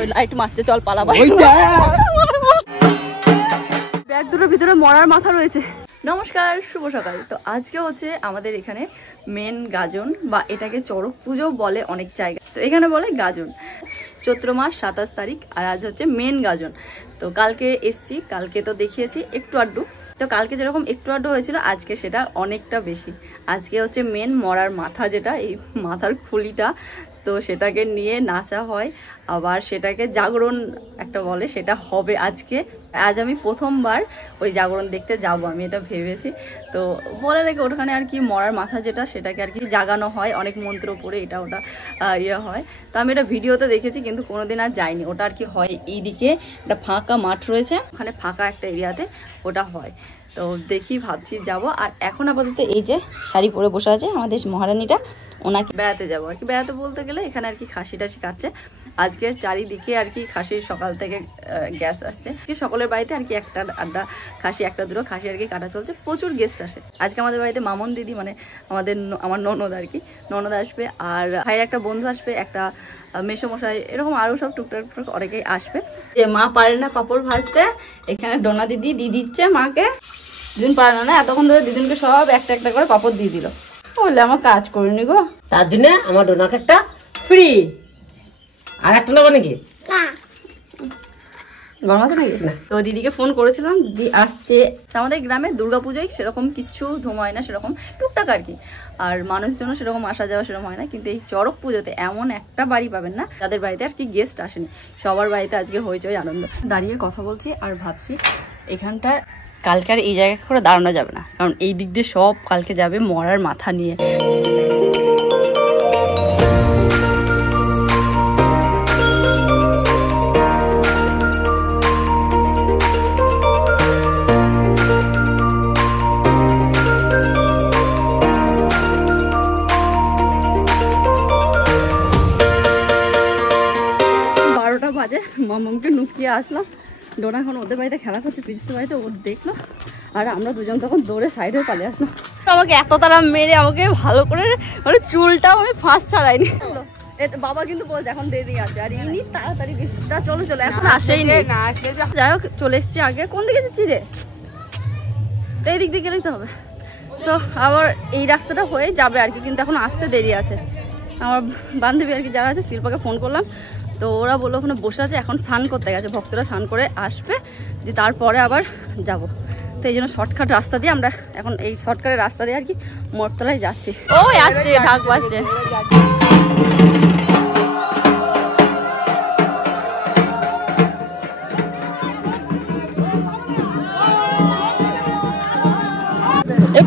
ওই লাইট মারছে, চল পালাবো। ব্যাগ দুটোর ভিতরে মরার মাথা রয়েছে। নমস্কার, শুভ সকাল। তো আজকে হচ্ছে আমাদের এখানে মেন গাজন, বা এটাকে চড়ক পুজো বলে অনেক জায়গায়, তো এখানে বলে গাজন। চৈত্র মাস 27 তারিখ, আর আজ হচ্ছে মেন গাজন। তো কালকে এসছি, কালকে তো দেখিয়েছি একটু আড্ডু। তো কালকে যেরকম একটু আড্ডু হয়েছিল, আজকে সেটা অনেকটা বেশি। আজকে হচ্ছে মেন মরার মাথা, যেটা এই মাথার খুলিটা, তো সেটাকে নিয়ে নাচা হয়, আবার সেটাকে জাগরণ একটা বলে, সেটা হবে আজকে। আজ আমি প্রথমবার ওই জাগরণ দেখতে যাব, আমি এটা ভেবেছি। তো বলে রেখে ওখানে আর কি মরার মাথা যেটা, সেটাকে আর কি জাগানো হয়, অনেক মন্ত্র পড়ে এটা ওটা ইয়ে হয়। তো আমি এটা ভিডিওতে দেখেছি, কিন্তু কোনোদিন আর যাইনি। ওটা আর কি হয় এইদিকে একটা ফাঁকা মাঠ রয়েছে, ওখানে ফাঁকা একটা এরিয়াতে ওটা হয়। তো দেখি, ভাবছি যাব। আর এখন আপাতত এই যে শাড়ি পরে বসে আছে আমাদের মহারানীটা, ওনাকে বেড়াতে যাবো আর কি। বেড়াতে বলতে গেলে এখানে আর কি খাসি টাসি কাটছে আজকে, চারিদিকে আর কি খাসির সকাল থেকে গ্যাস আসছে। সকলের বাড়িতে আর কি একটা আড্ডা খাসি, একটা দুটো খাসি আর কি কাটা চলছে, প্রচুর গেস্ট আসে। আজকে আমাদের বাড়িতে মামন দিদি, মানে আমার ননদ আর কি, ননদ আসবে, আর ভাইয়ের একটা বন্ধু আসবে, একটা মেসোমশাই, এরকম আরও সব টুকটাক অনেকেই আসবে। যে মা পারে না পাঁপড় ভাজতে, এখানে ডোনা দিদি দিয়ে দিচ্ছে মাকে। দিদিন পারে না, এতক্ষণ ধরে দিদিনকে সব একটা একটা করে পাঁপড় দিয়ে দিল। বললে আমার কাজ করিনি গো, তার জন্য আমার ডোনাকে একটা ফ্রি। আর একটা নেবো নাকি? গরম আছে নাকি? না। তো দিদিকে ফোন করেছিলাম, দিদি আসছে। আমাদের গ্রামে দুর্গাপুজোয় সেরকম কিচ্ছু ধুম হয় না, সেরকম টুকটাক আর কি। আর মানুষজনও সেরকম আসা যাওয়া সেরকম হয় না। কিন্তু এই চড়ক পুজোতে এমন একটা বাড়ি পাবেন না যাদের বাড়িতে আর কি গেস্ট আসেনি। সবার বাড়িতে আজকে হইচই আনন্দ। দাঁড়িয়ে কথা বলছি আর ভাবছি, এখানটা কালকে আর এই জায়গা করে দাঁড়ানো যাবে না, কারণ এই দিক দিয়ে সব কালকে যাবে মরার মাথা নিয়ে। বাজে, মামাকে নুকিয়ে আসলাম। ডোনা এখন ওদের বাড়িতে খেলা করছে, পিছতে বাড়িতে, ওর দেখলো, আর আমরা দুজন তখন দৌড়ে সাইড হয়ে পালিয়ে আসলাম। আমাকে এত তারা মেরে আমাকে ভালো করে, মানে চুলটাও আমি ফাঁস ছাড়াইনি। বাবা কিন্তু বলছে এখন দেরি আছে, আর ইনি তাড়াতাড়ি বেশিটা চলো চলো, এখন আসেই নেই। যাই হোক, চলে এসছি আগে। কোন দিকে যাচ্ছি রে? তো এই দিক দিয়ে গেলেই তো হবে। তো আবার এই রাস্তাটা হয়ে যাবে আর কি, কিন্তু এখন আসতে দেরি আছে। আমার বান্ধবী আর কি যারা আছে, শিল্পাকে ফোন করলাম, তো ওরা বললো ওখানে বসে আছে, এখন স্নান করতে গেছে, ভক্তরা স্নান করে আসবে, দিয়ে তারপরে আবার যাব। তো এই জন্য শর্টকাট রাস্তা দিয়ে আমরা এখন, এই শর্টকাটের রাস্তা দিয়ে আর কি মঠতলায় যাচ্ছি। ও আসছে, ঢাক বাজছে।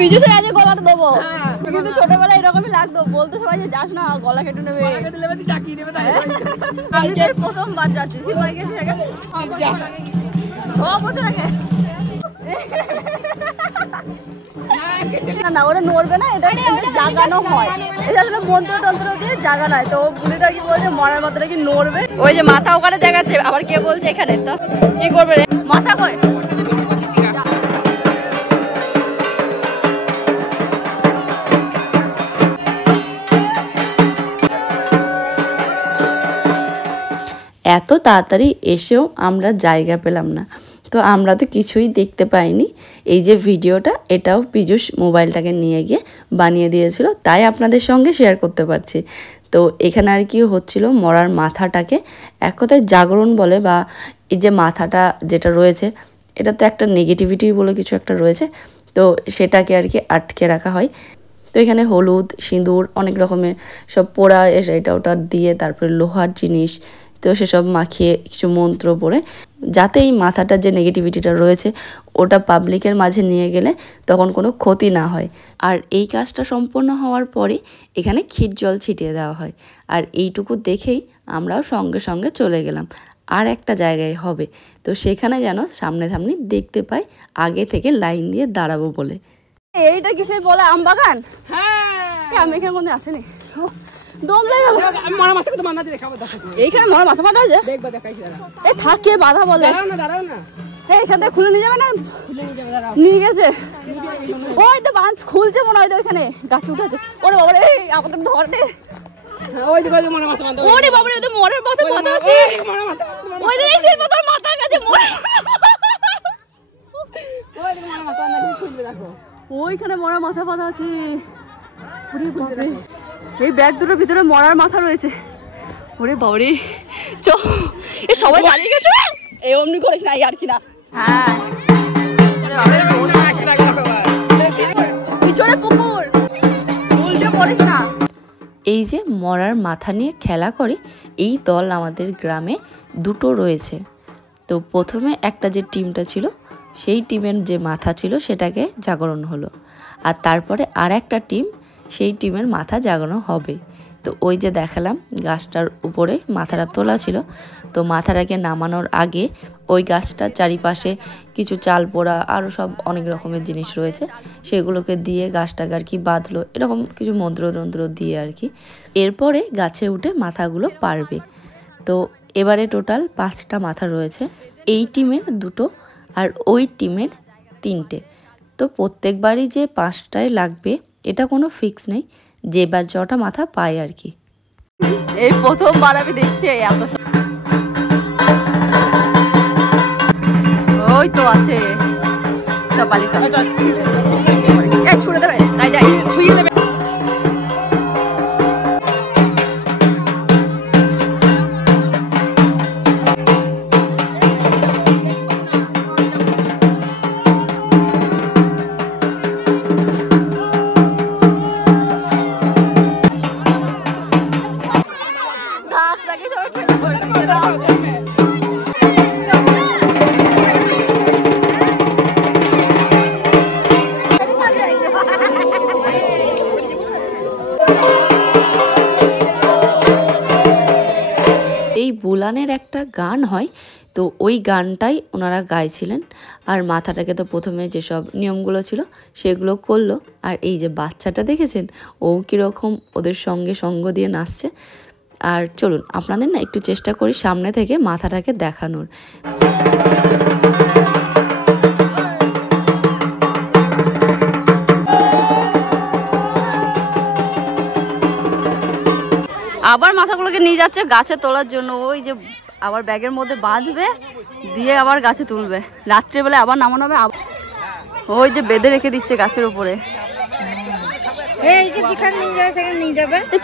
পিছনে আজ গলাটা দেবো, কিন্তু ছোটবেলায় এরকমই লাগতো, বলতো সবাই যে যাস না, গলা কেটে নেবে। আমি তো প্রথমবার যাচ্ছি, সিপাই গেছি ছ বছর আগে। না ওরা নড়বে না, এটা জাগানো হয়, এটা আসলে মন্ত্র টন্ত্র দিয়ে জাগানো হয়। তো বুড়িটা কি বলছে, মরার মাথাটা কি নড়বে, ওই যে মাথা ওখানে জাগাচ্ছে, আবার কে বলছে এখানে, তো কি করবে রে মাথা কয়। এত তাড়াতাড়ি এসেও আমরা জায়গা পেলাম না, তো আমরা তো কিছুই দেখতে পাইনি। এই যে ভিডিওটা, এটাও পীযূষ মোবাইলটাকে নিয়ে গিয়ে বানিয়ে দিয়েছিল, তাই আপনাদের সঙ্গে শেয়ার করতে পারছি। তো এখানে আর কি হচ্ছিল, মরার মাথাটাকে এক কথায় জাগরণ বলে, বা এই যে মাথাটা যেটা রয়েছে, এটা তো একটা নেগেটিভিটি বলে কিছু একটা রয়েছে, তো সেটাকে আর কি আটকে রাখা হয়। তো এখানে হলুদ, সিঁদুর, অনেক রকমের সব পোড়া এটা ওটা দিয়ে, তারপরে লোহার জিনিস, তো সেসব মাখিয়ে কিছু মন্ত্র পড়ে, যাতে এই মাথাটার যে নেগেটিভিটিটা রয়েছে ওটা পাবলিকের মাঝে নিয়ে গেলে তখন কোনো ক্ষতি না হয়। আর এই কাজটা সম্পন্ন হওয়ার পরে এখানে ক্ষীর জল ছিটিয়ে দেওয়া হয়। আর এইটুকু দেখেই আমরাও সঙ্গে সঙ্গে চলে গেলাম। আর একটা জায়গায় হবে, তো সেখানে যেন সামনে দেখতে পাই, আগে থেকে লাইন দিয়ে দাঁড়াবো বলে। এইটা কিসে বলে, আম বাগান? হ্যাঁ, আমি এখানে মধ্যে আসেনি, দম লেগে গেল। মরা মাথা তো বাঁধা দেখাবো, এইখানে মরা মাথা বাঁধা আছে, দেখবা দেখাইছি। এ থাকে বাঁধা বলে, দাঁড়াও না, এখান থেকে খুলে নিয়ে যাবে না, নিয়ে গেছে। ওই তো বাঁধ খুলছে মনে হয়, তো ওইখানে গাছ উঠেছে। ওরে বাবা রে, আমাকে ধরে ওই যে মরা মাথা বাঁধা। ওরে বাবা রে, ওদের মরার মাথা বাঁধা আছে। ওই যে এসের মাথার মাথার কাছে মরা। ওইখানে মরার মাথা বাঁধা আছে। ওরে বাবা রে, এই ব্যাগ দুটোর ভিতরে মরার মাথা রয়েছে। ওরে বাবা রে, চ এ সবাই দাঁড়িয়ে গেছে। এই অমনি করিস না, আর কি না। হ্যাঁ পিছনে পুকুর, উল্টে পড়িস না। এই যে মরার মাথা নিয়ে খেলা করে এই দল আমাদের গ্রামে দুটো রয়েছে। তো প্রথমে একটা যে টিমটা ছিল সেই টিমের যে মাথা ছিল সেটাকে জাগরণ হলো, আর তারপরে আর একটা টিম সেই টিমের মাথা জাগানো হবে। তো ওই যে দেখালাম গাছটার উপরে মাথাটা তোলা ছিল, তো মাথাটাকে নামানোর আগে ওই গাছটার চারিপাশে কিছু চাল পোড়া আরও সব অনেক রকমের জিনিস রয়েছে, সেগুলোকে দিয়ে গাছটাকে আর কি বাঁধলো, এরকম কিছু মন্ত্র দিয়ে আর কি। এরপরে গাছে উঠে মাথাগুলো পারবে। তো এবারে টোটাল 5টা মাথা রয়েছে, এই টিমের 2টো আর ওই টিমের 3টে। তো প্রত্যেকবারই যে 5টাই লাগবে এটা কোনো ফিক্স নেই, যেবার যটা মাথা পায় আর কি। এই প্রথমবার আমি দেখছি এত। ওই তো আছে চাপালি চাল ছুড়ে দেবে, তাই যাই ছুঁয়ে দেবে। এই বুলানের একটা গান হয়, তো ওই গানটাই ওনারা গাইছিলেন। আর মাথাটাকে তো প্রথমে যেসব নিয়মগুলো ছিল সেগুলো করলো। আর এই যে বাচ্চাটা দেখেছেন, ও কীরকম ওদের সঙ্গে সঙ্গ দিয়ে নাচছে। আর চলুন আপনাদের না একটু চেষ্টা করি সামনে থেকে মাথাটাকে দেখানোর। আবার মাথাগুলোকে নিয়ে যাচ্ছে গাছে তোলার জন্য। ওই যে আবার ব্যাগের মধ্যে বাঁধবে, দিয়ে আবার গাছে তুলবে, রাত্রেবেলা আবার নামানো হবে। ওই যে বেঁধে রেখে দিচ্ছে গাছের উপরে।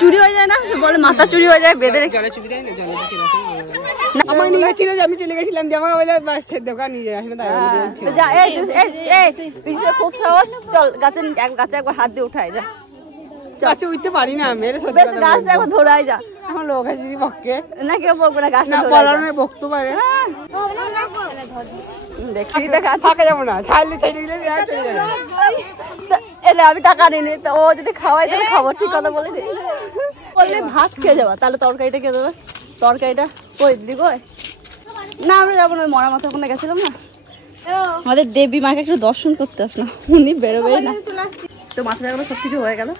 চুরি হয়ে যায় না, বলে মাথা চুরি হয়ে যায়, বেঁধে রেখে। আমি চলে গেছিলাম খুব সাহস, চল গাছে একবার হাত দিয়ে উঠায় যা। গাছে উঠতে পারি না, গাছটা একবার ধরাই যা। এখন লোক আছে যদি বককে না, কেউ বকবে না, গাছটা বকতে পারে। ফাঁকা যাবো না, ছাড়লে ছেড়ে দিলে চলে যাবে। এলে আমি টাকা নিই, তো ও যদি খাওয়াই তাহলে খাবো, ঠিক কথা বলে বললে ভাত খেয়ে যাবা, তাহলে তরকারিটা খেয়ে দেবে। তরকারিটা কই দিদি কই? না আমরা যাবো না, মরা মাথা ওখানে গেছিলাম না, আমাদের দেবী মাকে একটু দর্শন করতে আসলাম, উনি বেরোবেই না। তো মাথা জাগানো সব কিছু হয়ে গেল,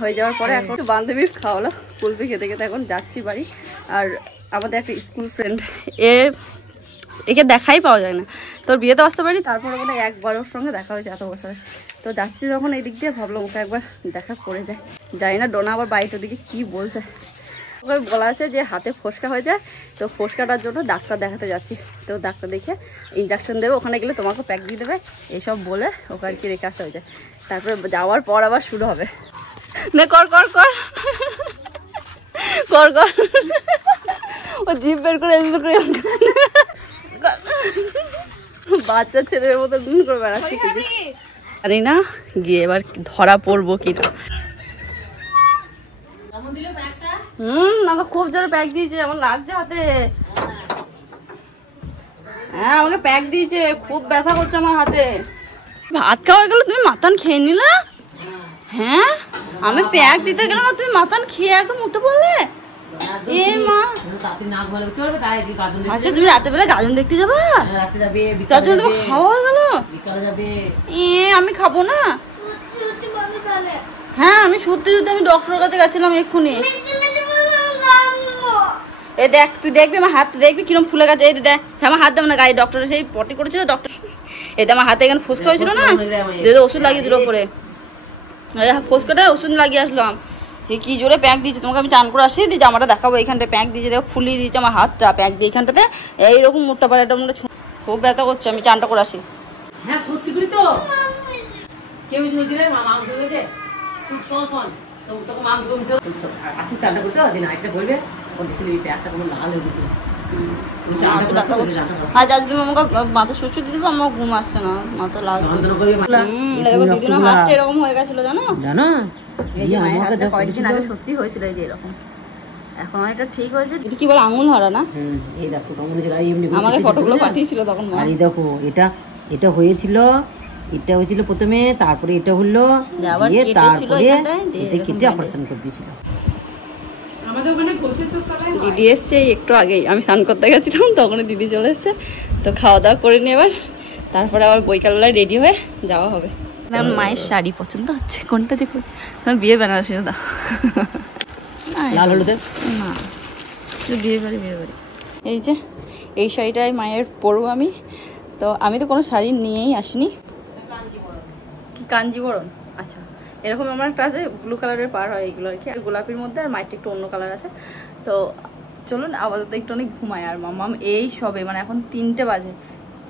হয়ে যাওয়ার পরে এখন বান্ধবী খাওয়ালো, কুলফি খেতে খেতে এখন যাচ্ছি বাড়ি। আর আমাদের একটা স্কুল ফ্রেন্ড, একে দেখাই পাওয়া যায় না, তোর বিয়েতে আসতে পারি, তারপরে মানে একবার ওর সঙ্গে দেখা হয়েছে এত বছরে। তো যাচ্ছি যখন এই দিক দিয়ে ভাবলাম ওকে একবার দেখা করে যায়। জানি না ডোনা আবার বাড়িটার দিকে কী বলছে। ওকে বলা আছে যে হাতে ফোসকা হয়ে যায়, তো ফোসকাটার জন্য ডাক্তার দেখাতে যাচ্ছি। তো ডাক্তার দেখে ইঞ্জেকশন দেবে, ওখানে গেলে তোমাকে প্যাক দিয়ে দেবে, এইসব বলে ওকে আর কি রেখে আসা হয়ে যায়। তারপরে যাওয়ার পর আবার শুরু হবে। না কর কর কর কর কর, ও জিভ বের করে বাচ্চা ছেলের মতো করে বেড়াচ্ছি, জানি না গিয়ে এবার ধরা পড়বো কিনা। আমাকে খুব জোরে প্যাক দিয়েছে, আমার লাগছে হাতে। হ্যাঁ আমাকে প্যাক দিয়েছে, খুব ব্যথা করছে আমার হাতে। ভাত খাওয়া গেলে তুমি মাতান খেয়ে নিলা? হ্যাঁ আমি প্যাক দিতে গেলাম আর তুমি মাতান খেয়ে একদম উঠে পড়লে। এ মা, আচ্ছা তুমি রাতে বেলা গাজন দেখতে যাবা? তার জন্য তোমার খাওয়া হয়ে গেল? আমি খাবো না। হ্যাঁ আমি সত্যি আমি ডক্টরের কাছে গেছিলাম এক্ষুনি। এ দেখ, তুই দেখবি আমার হাত, দেখবি কিরম ফুলে গেছে। এই দেখ আমার হাত দেবো না, গাড়ি ডক্টরে সেই পটি করেছিল ডক্টর। এটা আমার হাতে এখানে ফুসকা হয়েছিল না, ওষুধ লাগিয়ে দিল পরে, ফুসকাটা ওষুধ লাগিয়ে আসলাম। সে কি জোরে প্যাঁক দিয়েছে, তোমাকে আমি চান করে আসি দিয়ে জামাটা দেখাবো। এখানটা প্যাঁক দিয়েছে, দেখো ফুলিয়ে দিয়েছে আমার হাতটা প্যাঁক দিয়ে এখানটাতে এইরকম মুখটা পারে, এটা মনে খুব ব্যথা করছে। আমি চানটা করে আসি। হ্যাঁ সত্যি করি তো কেউ রে মামা বলেছে তুই শোন শোন তোকে মাম তুমি আসুন চালটা করতে দিন আরেকটা বলবে দেখুন এই প্যাকটা কোনো লাল হয়ে গেছে। আজ আজ তুমি আমাকে মাথা সুস্থ দিয়ে দেবো, আমার ঘুম আসছে না, মাথা লাগছে। দিদির হাতটা এরকম হয়ে গেছিল জানো জানো, কয়েকদিন আগে সত্যি হয়েছিল এই যে এরকম। এখন এটা ঠিক হয়েছে। এটা কি বলে আঙুল হারা না? এই দেখো কেমন হয়েছিল, এমনি আমাকে ফটোগুলো পাঠিয়েছিল তখন। আর এই দেখো এটা হয়েছিল, এটা হয়েছিল প্রথমে, তারপরে এটা হলো, তারপরে এটা কেটে অপারেশন করে দিয়েছিল। দিদি এসছে একটু আগেই, আমি স্নান করতে গেছিলাম তখন দিদি চলে এসছে। তো খাওয়া দাওয়া করে নি এবার, তারপরে আবার বৈকালবেলায় রেডি হয়ে যাওয়া হবে। মায়ের শাড়ি পছন্দ হচ্ছে, কোনটা যে বিয়ে বেনারসি দাও লাল হলুদের না, বিয়ে বাড়ি এই যে এই শাড়িটাই মায়ের পরবো আমি। তো আমি তো কোনো শাড়ি নিয়েই আসিনি। কি কাঞ্জিবরণ? আচ্ছা, এরকম আমার একটা আছে ব্লু কালারের পার হয় এইগুলো আর কি, গোলাপির মধ্যে, আর মায়েরটা একটু অন্য কালার আছে। তো চলুন আপাতত একটু অনেক ঘুমায়। আর মাম্মাম এই সবে মানে এখন 3টে বাজে,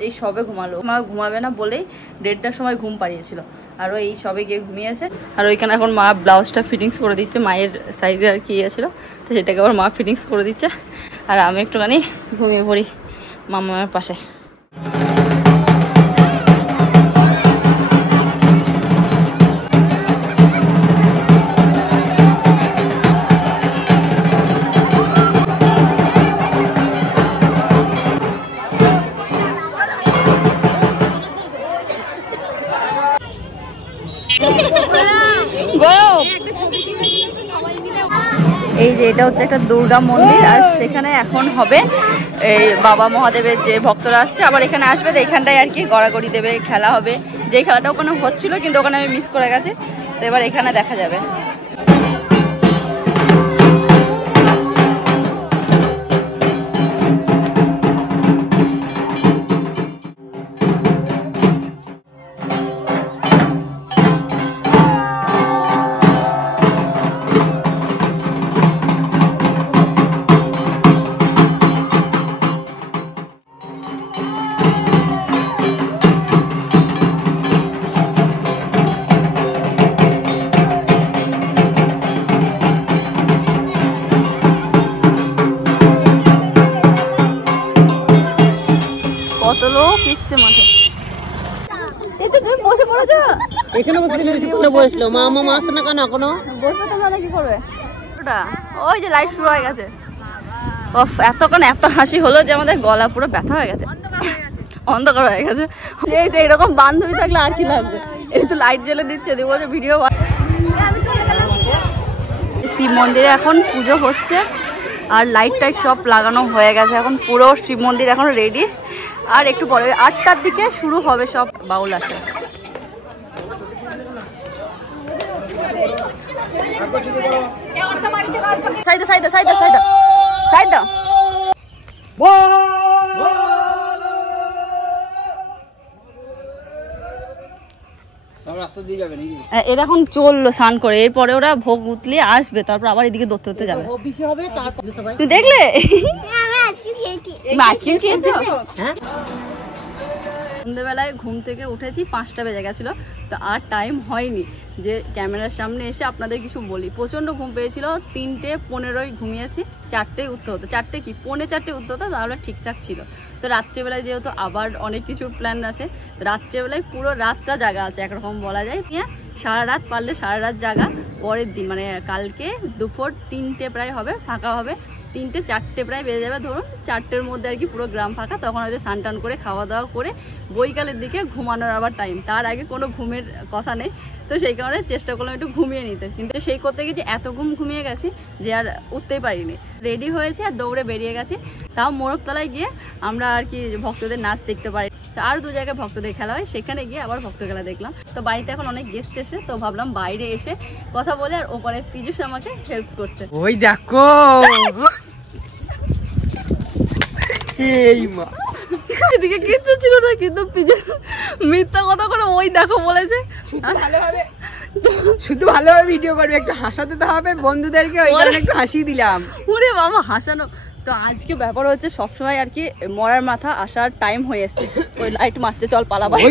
এই সবে ঘুমালো। মা ঘুমাবে না বলেই 1:30টার সময় ঘুম পাড়িয়েছিল, আরও এই সবে গিয়ে ঘুমিয়েছে। আর ওইখানে এখন মা ব্লাউজটা ফিটিংস করে দিচ্ছে, মায়ের সাইজে আর কি ইয়েছিল, তো সেটাকে আবার মা ফিটিংস করে দিচ্ছে। আর আমি একটুখানি ঘুমিয়ে পড়ি মাম্মামের পাশে। এই যে এটা হচ্ছে একটা দুর্গা মন্দির, আর সেখানে এখন হবে এই বাবা মহাদেবের যে ভক্তরা আসছে আবার এখানে আসবে, তো এখানটায় আর কি গড়াগড়ি দেবে, খেলা হবে। যে খেলাটা ওখানে হচ্ছিল কিন্তু ওখানে আমি মিস করে গেছি, তো এবার এখানে দেখা যাবে। কত লোক এসছে মাঠে। এতে তুমি বসে পড়েছো? এখানে বসলো মা আসতো না কেন এখনো? বসবে তোমরা কি করবে? ওই যে লাইট শুরু হয়ে গেছে। এতক্ষণ এত হাসি হলো যে আমাদের গলা পুরো ব্যথা হয়ে গেছে, অন্ধকার হয়ে গেছে। এই তো এরকম বান্ধবী থাকলে আর কি লাগবে। এই তো লাইট জ্বেলে দিচ্ছে, দিব যে ভিডিও। শিব মন্দিরে এখন পুজো হচ্ছে আর লাইট টাইট সব লাগানো হয়ে গেছে, এখন পুরো শিব মন্দির এখন রেডি। আর একটু পরে 8টার দিকে শুরু হবে সব বাউল আসে। সাইডা সাইডা সাইডা সাইডা সাইডা এরা এখন চললো স্নান করে, এরপরে ওরা ভোগ উতলিয়ে আসবে, তারপর আবার এদিকে দৌড়তে দৌড়তে যাবে। তুমি দেখলে আইসক্রিম খেয়েছো? সন্ধ্যেবেলায় ঘুম থেকে উঠেছি, 5টা বেজে গেছিলো, তো আর টাইম হয়নি যে ক্যামেরার সামনে এসে আপনাদের কিছু বলি। প্রচণ্ড ঘুম পেয়েছিল, 3:15 ঘুমিয়েছি, 4টে উঠতে হতো, 4টে কি 4:45 উঠতে হতো, তাহলে ঠিকঠাক ছিল। তো রাত্রেবেলায় যেহেতু আবার অনেক কিছু প্ল্যান আছে, রাত্রেবেলায় পুরো রাতটা জাগা আছে একরকম বলা যায়। সারা রাত পারলে সারা রাত জাগা, পরের দিন মানে কালকে দুপুর 3টে প্রায় হবে, ফাঁকা হবে। 3টে 4টে প্রায় বেজে যাবে, ধরুন 4টের মধ্যে আর কি পুরো গ্রাম ফাঁকা। তখন হয়তো স্নান টান করে খাওয়া দাওয়া করে বৈকালের দিকে ঘুমানোর আবার টাইম, তার আগে কোনো ঘুমের কথা নেই। তো সেই কারণে চেষ্টা করলাম একটু ঘুমিয়ে নিতে, কিন্তু সেই করতে গেছি এত ঘুমিয়ে গেছি যে আর উঠতেই পারিনি। রেডি হয়েছে আর দৌড়ে বেরিয়ে গেছি, তাও মোরগতলায় গিয়ে আমরা আর কি ভক্তদের নাচ দেখতে পারি। তো আর 2 জায়গায় ভক্তদের খেলা হয়, সেখানে গিয়ে আবার ভক্ত খেলা দেখলাম। তো বাড়িতে এখন অনেক গেস্ট এসে, তো ভাবলাম বাইরে এসে কথা বলে। আর ওপরে পীযুষ আমাকে হেল্প করছে। ওই দেখো এদিকে কিচ্ছু ছিল না, কিন্তু পীযুষ মিথ্যা কথা করে ওই দেখো বলেছে। শুধু ভালোভাবে ভিডিও করবে, একটু হাসাতে তো হবে বন্ধুদেরকে, ওই কারণে একটু হাসিয়ে দিলাম। ওরে বাবা হাসানো। তো আজকে ব্যাপার হচ্ছে সবসময় আর কি মরার মাথা আসার টাইম হয়ে এসছে, ওই লাইট মারছে, চল পালাবাই।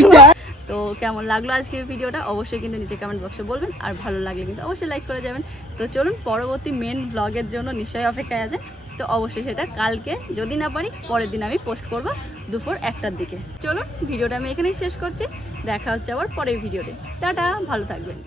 তো কেমন লাগলো আজকের ভিডিওটা অবশ্যই কিন্তু নিচে কমেন্ট বক্সে বলবেন, আর ভালো লাগলে কিন্তু অবশ্যই লাইক করে যাবেন। তো চলুন পরবর্তী মেন ব্লগের জন্য নিশ্চয়ই অপেক্ষায় আছে। তো অবশ্যই সেটা কালকে, যদি না পারি পরের দিন আমি পোস্ট করব দুপুর 1টার দিকে। চলুন ভিডিওটা আমি এখানেই শেষ করছি, দেখা হচ্ছে আবার পরের ভিডিওতে। টাটা, ভালো থাকবেন।